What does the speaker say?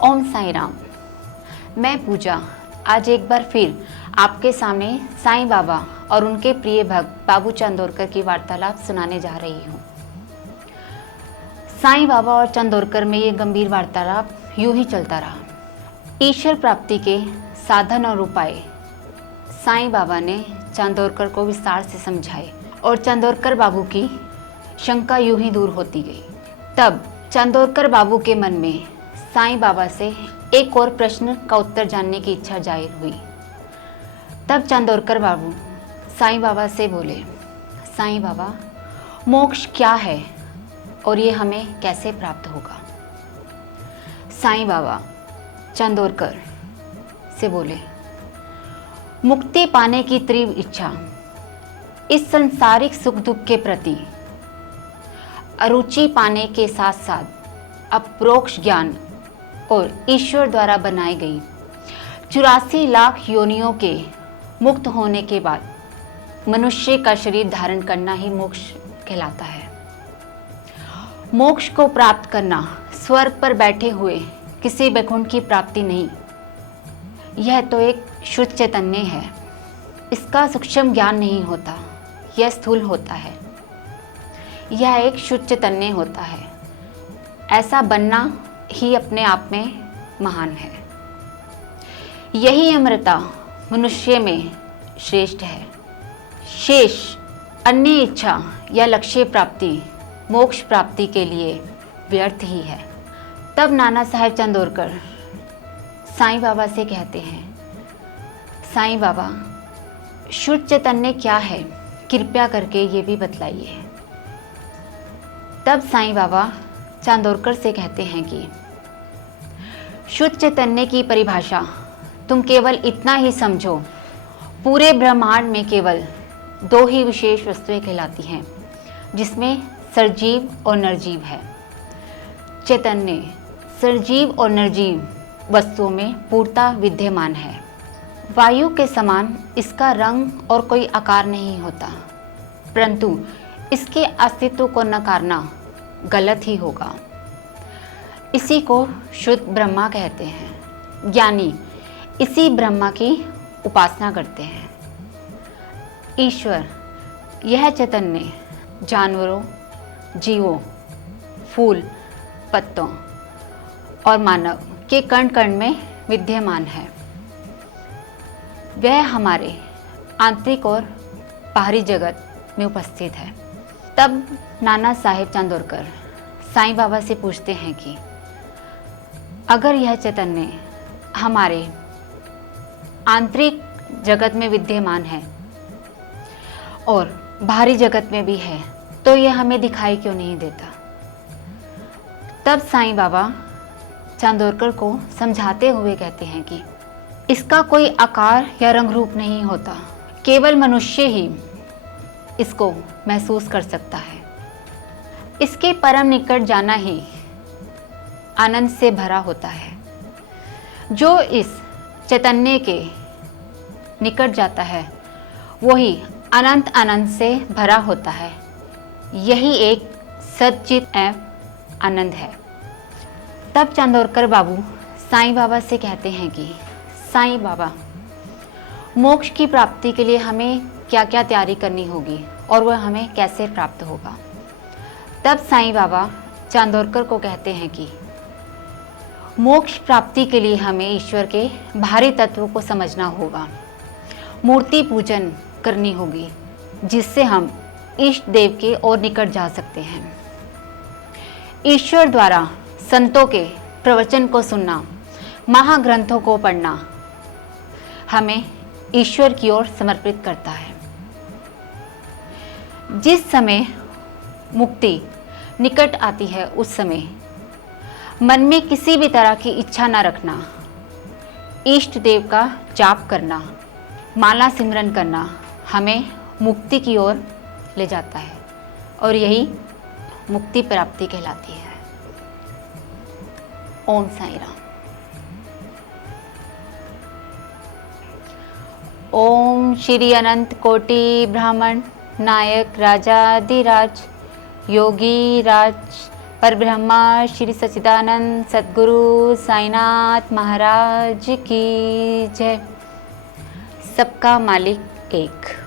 ओम साई राम। मैं पूजा आज एक बार फिर आपके सामने साईं बाबा और उनके प्रिय भक्त बाबू चंदोरकर की वार्तालाप सुनाने जा रही हूँ। साईं बाबा और चंदोरकर में ये गंभीर वार्तालाप यूं ही चलता रहा। ईश्वर प्राप्ति के साधन और उपाय साईं बाबा ने चंदोरकर को विस्तार से समझाए और चंदोरकर बाबू की शंका यूं ही दूर होती गई। तब चंदोरकर बाबू के मन में साईं बाबा से एक और प्रश्न का उत्तर जानने की इच्छा जाहिर हुई। तब चंदोरकर बाबू साईं बाबा से बोले, साईं बाबा, मोक्ष क्या है और ये हमें कैसे प्राप्त होगा? साईं बाबा चंदोरकर से बोले, मुक्ति पाने की तीव्र इच्छा इस संसारिक सुख दुख के प्रति अरुचि पाने के साथ साथ अपरोक्ष ज्ञान और ईश्वर द्वारा बनाई गई 84 लाख योनियों के मुक्त होने के बाद मनुष्य का शरीर धारण करना ही मोक्ष कहलाता है। मोक्ष को प्राप्त करना स्वर्ग पर बैठे हुए किसी वैकुंठ की प्राप्ति नहीं, यह तो एक शुद्ध चैतन्य है। इसका सूक्ष्म ज्ञान नहीं होता, यह स्थूल होता है। यह एक शुद्ध चैतन्य होता है। ऐसा बनना ही अपने आप में महान है। यही अमरता मनुष्य में श्रेष्ठ है। शेष अन्य इच्छा या लक्ष्य प्राप्ति मोक्ष प्राप्ति के लिए व्यर्थ ही है। तब नाना साहेब चंदोरकर साईं बाबा से कहते हैं, साईं बाबा, शुद्ध चैतन्य क्या है, कृपया करके ये भी बतलाइए। तब साईं बाबा चंदोरकर से कहते हैं कि शुद्ध चैतन्य की परिभाषा तुम केवल इतना ही समझो, पूरे ब्रह्मांड में केवल दो ही विशेष वस्तुएं कहलाती हैं, जिसमें सजीव और निर्जीव है। चैतन्य सजीव और निर्जीव वस्तुओं में पूर्णतः विद्यमान है। वायु के समान इसका रंग और कोई आकार नहीं होता, परंतु इसके अस्तित्व को नकारना गलत ही होगा। इसी को शुद्ध ब्रह्मा कहते हैं। ज्ञानी इसी ब्रह्मा की उपासना करते हैं। ईश्वर यह चैतन्य जानवरों, जीवों, फूल, पत्तों और मानव के कण कण में विद्यमान है। वह हमारे आंतरिक और बाहरी जगत में उपस्थित है। तब नाना साहेब चंदोरकर साईं बाबा से पूछते हैं कि अगर यह चैतन्य हमारे आंतरिक जगत में विद्यमान है और बाहरी जगत में भी है, तो यह हमें दिखाई क्यों नहीं देता? तब साईं बाबा चंदोरकर को समझाते हुए कहते हैं कि इसका कोई आकार या रंग रूप नहीं होता, केवल मनुष्य ही इसको महसूस कर सकता है। इसके परम निकट जाना ही आनंद से भरा होता है। जो इस चैतन्य के निकट जाता है वही अनंत आनंद से भरा होता है। यही एक सच्चित एवं आनंद है। तब चंदोरकर बाबू साईं बाबा से कहते हैं कि साईं बाबा, मोक्ष की प्राप्ति के लिए हमें क्या क्या तैयारी करनी होगी और वह हमें कैसे प्राप्त होगा? तब साईं बाबा चंदोरकर को कहते हैं कि मोक्ष प्राप्ति के लिए हमें ईश्वर के बाहरी तत्वों को समझना होगा, मूर्ति पूजन करनी होगी, जिससे हम इष्ट देव के और निकट जा सकते हैं। ईश्वर द्वारा संतों के प्रवचन को सुनना, महाग्रंथों को पढ़ना हमें ईश्वर की ओर समर्पित करता है। जिस समय मुक्ति निकट आती है उस समय मन में किसी भी तरह की इच्छा न रखना, इष्ट देव का जाप करना, माला सिमरन करना हमें मुक्ति की ओर ले जाता है और यही मुक्ति प्राप्ति कहलाती है। ओम साई राम। ओम श्री अनंत कोटि ब्राह्मण नायक राजाधिराज योगी राज पर ब्रह्मा श्री सच्चिदानंद सद्गुरु साईनाथ महाराज की जय। सबका मालिक एक।